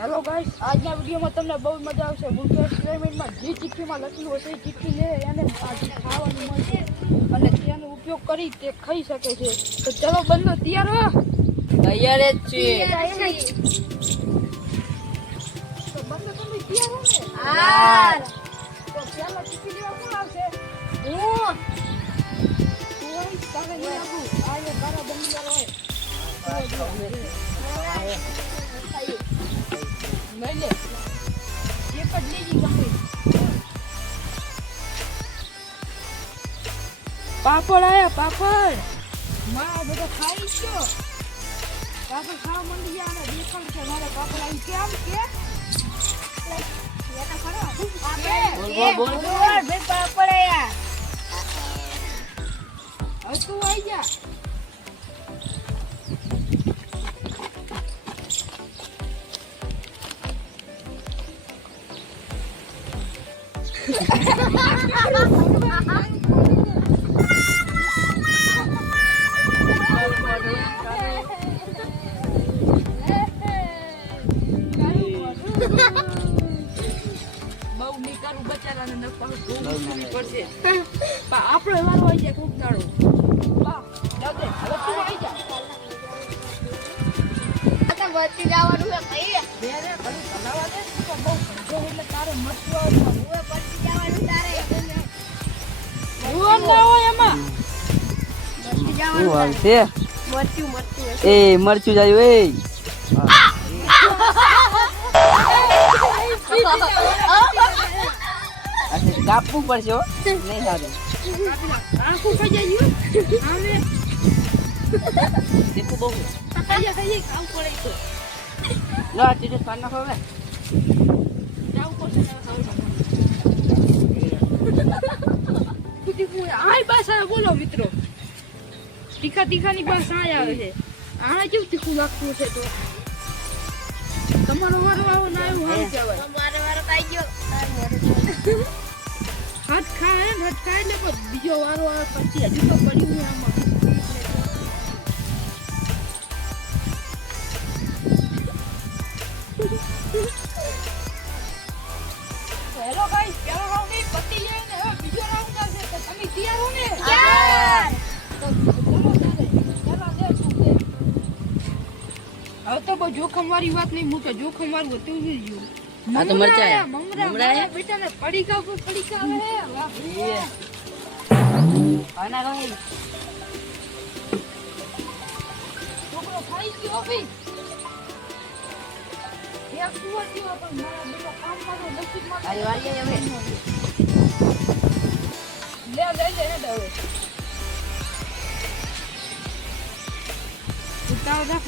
Hello guys, આજના વિડીયોમાં તમને બહુ મજા આવશે. બુલ્ફેસ એક્સપેરિમેન્ટમાં જે ચીઠીમાં લખેલું હશે એ ચીઠી લે અને ખાવાનું મળશે અને તેનો ઉપયોગ કરી તે ખાઈ શકે છે. તો ચલો બંધો તૈયાર હો? તૈયાર જ છીએ. તો બંધો તમે તૈયાર હો ને? હા. તો ચાલો ચીઠી લેવા કોણ આવશે? હું તું તારે નહીં આપું. આ એ તારા બંધીદાર હોય. લઈ લે. એક જ લેજી ગમે. પાપડ આયા પાપડ. માં બધા ખાઈ છો. પાપડ ખાવા માંડી ગયા અને દેખાડ છે મારે પાપડ આવી કેમ કે લેતા ખરો બોલ બે પાપડ આયા. હવે તું આવી જા. બહુ નીકાળું બચારાને નફાનું ભોગવવું પડશે. બા આપણો વારો આવી જાય ખૂબ દાડો. બા જાવ દે. હવે તું આવી જા. વચ્ચે જવાનું છે ભાઈ. બે રે ઘડી ભલાવા દે. તો બહુ ભણતો એટલે તારે મરતું આવે. હવે વચ્ચે જવાનું તારે. રૂવાન ના હોય એમાં. વચ્ચે શું જવાનું હાલ છે? મરચું એ મરચું જાયું એ કાપવું પડશે હો. નહીં સારું આખું ખાઈ જાય. આવે તીખું બહુ ખાઈ જાય કામ પડે તો લો આ ચીજ પાન નાખો હવે. જાવ પડશે આય ભાષા બોલો મિત્રો. તીખા તીખાની ભાષા આવે છે. આ કેવું તીખું લાગતું છે તો તમારો વારો આવો ના આવ્યું હાલ જવાય. મારે વારો કાઈ ગયો. હાથ ખાય ને હાથ ખાય એટલે પણ બીજો વારો આવે પછી હજુ તો પડ્યું ને આમાં. હેલો ગાઈસ, પહેલો રાઉન્ડ એ પતી જાય ને હવે બીજો રાઉન્ડ આવશે તો તમે તૈયાર હો ને? યાર. તો ચલો તારે. ચાલો દે તું દે. હવે તો બહુ જોખમ વાળી વાત નહીં. હું તો જોખમ વાળું હતું જ ગયું. આ તો મરચાં આયા. મમરા મમરા આયા? બેટાને પડીકા પર પડીકા આવે હે. વાહ એ. આના રહે છોકરો ખાઈ ગયો ભાઈ. એક કુવા જેવો પણ મારા બેટા કામ કરો નસીબમાં આજે વાળી હવે લે લઈ લે હેડ હવે. ઉતાવળા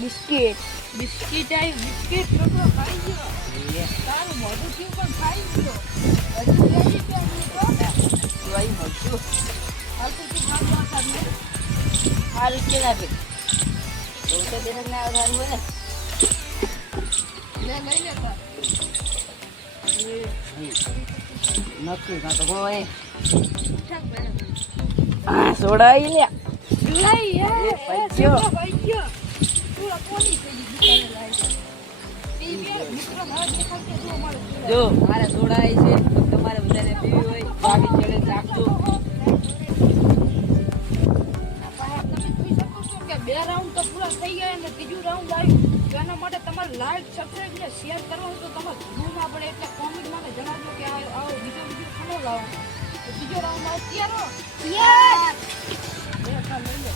બિસ્કિટ આવી. બિસ્કિટ છોકરો ખાઈ ગયો. તારું મોઢું થયું પણ ખાઈ ગયો. હજુ લેજી કે હું તો દિવાળી મળશું હાલ તો તું ખાવા આખા ને સારું કે ના ભાઈ તો બેઠક ના સારું હોય ને લે લઈ લે તાર. નક્કી કાં તો હોય ઠાક બેટા. સોડાઈ લે લઈ એ પૈસ્યો. ભાઈ ગયો. તું આ કોની પેલી દુકાને લાવી? એ બે મિત્રો મારા દેખાય કે જો મારે જો મારે સોડાઈ છે તમારે બધાને પીવી હોય ભાભી ચેલેન્જ રાખજો. તમે જોઈ શકો છો કે બે રાઉન્ડ તો પૂરા થઈ ગયા અને ત્રીજું રાઉન્ડ આવ્યું. તો એના માટે તમારે લાઈક સબસ્ક્રાઇબ ને શેર કરવાનું તો તમારે ભૂલ ના પડે એટલે કોમેન્ટમાં જણાવજો કે આવો બીજો વિડીયો ખનો લાવો. તો બીજો રાઉન્ડ આવે તૈયાર હો? યાર. બે ચાલ લઈ લે.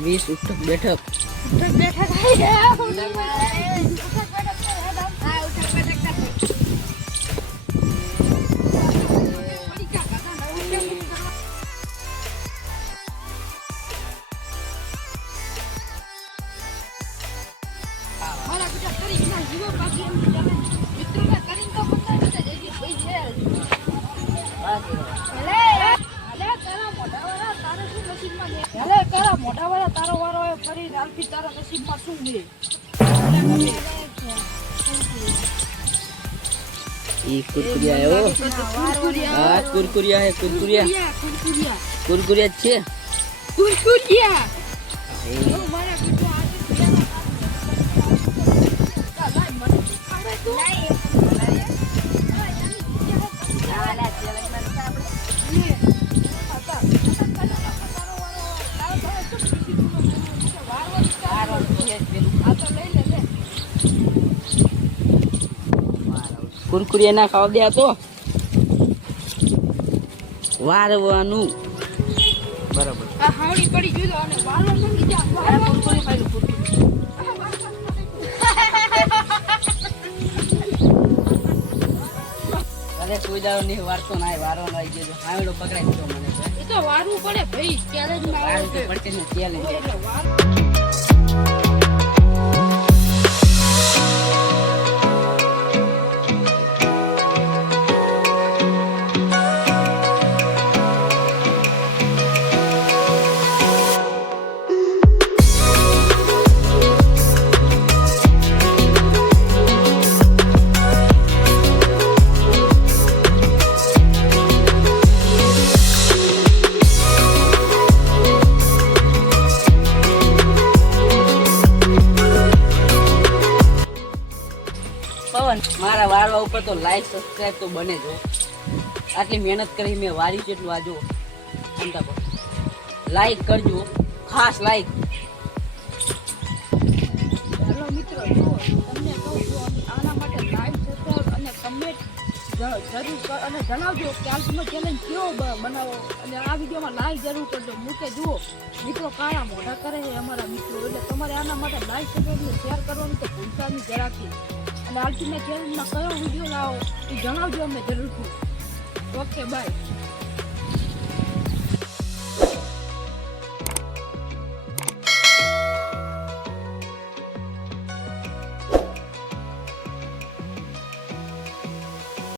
20 ઉઠક બેઠક ઉઠક બેઠા થઈ ગયા. હા, ઉઠક બેઠક કર. પડીકા કાકા ના ઉઠક કરવા. મારા બેટા કરી વિના જીવો પાછી એમ મિત્રોને કરીને તો બધા છે જેજી ભાઈ છે. ભલે તારા મોઢાવાળા તારે શું નસીબમાં લે? ભલે તારા મોઢાવાળા તારો વારો આવે ફરી આલથી તારા નસીબમાં શું લે? ये कुरकुरिया है वो हाँ कुरकुरिया है कुरकुरिया कुरकुरिया છે કુરકુરિયા એ જો મારા બીજો આજે લાઈ મને ખાવે તો ના ના ચેલેન્જ માં આપણે કુરકુરિયા ના ખાવા દે તો વારવાનું બરાબર આ હાવડી પડી ગયું તો અને વાળો મંગી જા વાળો કુરકુરી ખાઈ લો અરે કોઈ દાડો નહીં વારતો ના વારવાનો આવી ગયો હાવડો પકડાઈ દીધો મને એ તો વારવું પડે ભાઈ ક્યારે જ ના વાર આવે તો પડકે ને ચેલેન્જ એટલે વાર પવન મારા વારવા ઉપર તો લાઈક સબસ્ક્રાઇબ તો બને જ હો. આટલી મહેનત કરી મેં વાર્યું છે એટલું આજો સમતા પર લાઈક કરજો ખાસ લાઈક હેલો મિત્રો જો તમને કહું છું આના માટે લાઈક સબસ્ક્રાઇબ અને કમેન્ટ જરૂર કર અને જણાવજો કે આજનો ચેલેન્જ કેવો બનાવો અને આ વિડીયોમાં લાઈક જરૂર કરજો મૂકે જુઓ મિત્રો કાળા મોઢા કરે છે અમારા મિત્રો એટલે તમારે આના માટે લાઈક સબસ્ક્રાઇબ શેર કરવાનું તો ભૂલતા નહીં જરાકથી અને આજના ચેલેન્જમાં કયો વિડીયો લાવો એ જણાવજો અમને જરૂરથી ઓકે બાય